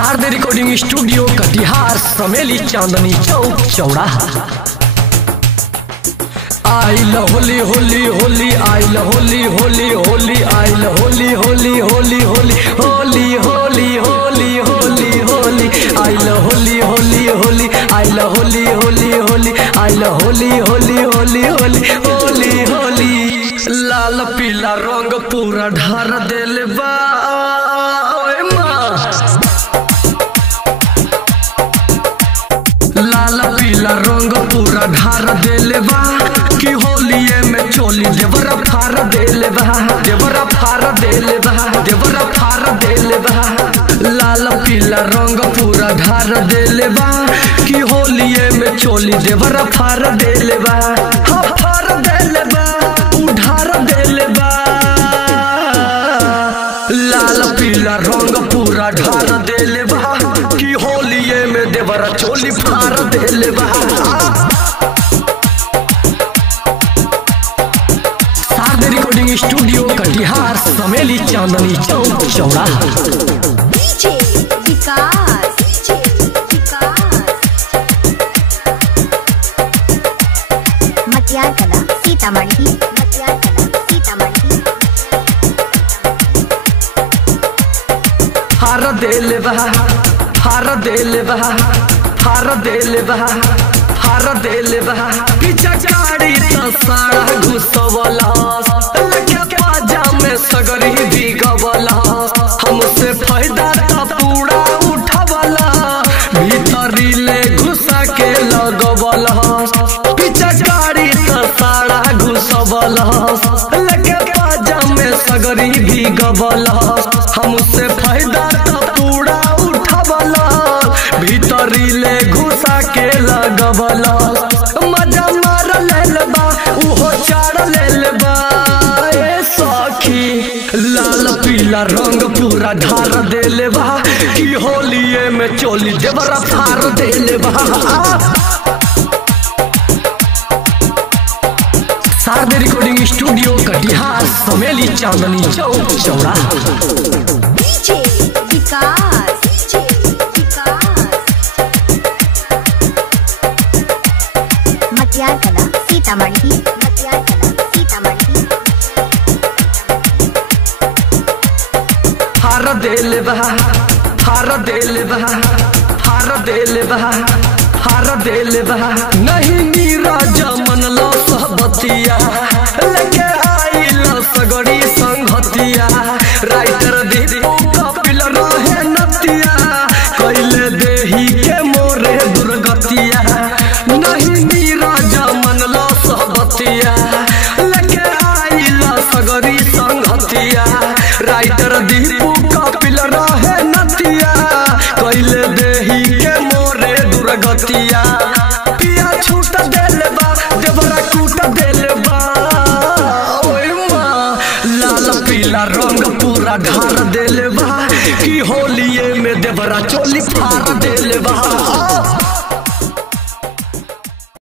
Sharda recording studio Katihar Sameli Chandni Chowk चौराहा। आइल होली होली होली आइल होली होली होली आइल होली होली होली होली होली होली होली होली होली आइल होली होली होली आइल होली होली होली आइल होली होली होली होली होली होली। लाल पीला रंग पूरा ढार देल बा लाल पीला रंग पूरा ढार देले बा कि होलिये में चोली देवरा फार देले बा देवरा फार देले बा देवरा फार देले बा। लाल पीला रंग पूरा ढार देले बा कि होलिये में चोली देवरा फार देले बा फार देले बा उधार देले बा। लाल पीला रंग पूरा ढार देले बा कि होलिये में देवरा चोली फार देले बा। शारदा रिकॉर्डिंग स्टूडियो कटिहार समेली चांदनी चौक चौराहा। डीजे विकास मटियार कला सीतामढ़ी मटियार कला सीतामढ़ी। फार देले बा फार देले बा फार देले बा फार देले बा। पीछा गाड़ी तो सारा घुसवला लगे पाजा में सगरी भीगवला हमसे फायदा तो पूरा उठवला भीतरी ले घुसा के लगवला। पीछा गाड़ी तो सारा घुसवला लगे पाजा में सगरी भीगवला हमसे फायदा तो पूरा उठवला भीतरी ले घुसा के लगवला। मजा मार लेल बा उहो चार लेल बा ए सखी। लाल पीला रंग पूरा ढार देले बा कि होलिये में चोली देवरा फार देले बा। शारदा रिकॉर्डिंग स्टूडियो कटिहार समेली चांदनी चौक चौराहा। डीजे विकास मटियार कला सीतामढ़ी मटियार कला सीतामढ़ी। फार देले बा फार देले बा फार देले बा फार देले बा। नहीं नीरज मनलो सहबतिया लेके आइल सगड़ी संगतिया राइटर दीपू कपिल रहे नतिया कैले देही के मोरे दुर्गतिया। नहीं नीरज मनलो सहबतिया लेके आइल सगड़ी संगतिया राइटर दीपू कपिल रहे नतिया कैले देही के मोरे दुर्गतिया। पिया छूट देले बा देवरा कूट देले बा ओए माँ। लाल पीला रंग पूरा ढार देले बा कि होलिये में देवरा चोली फार देले बा।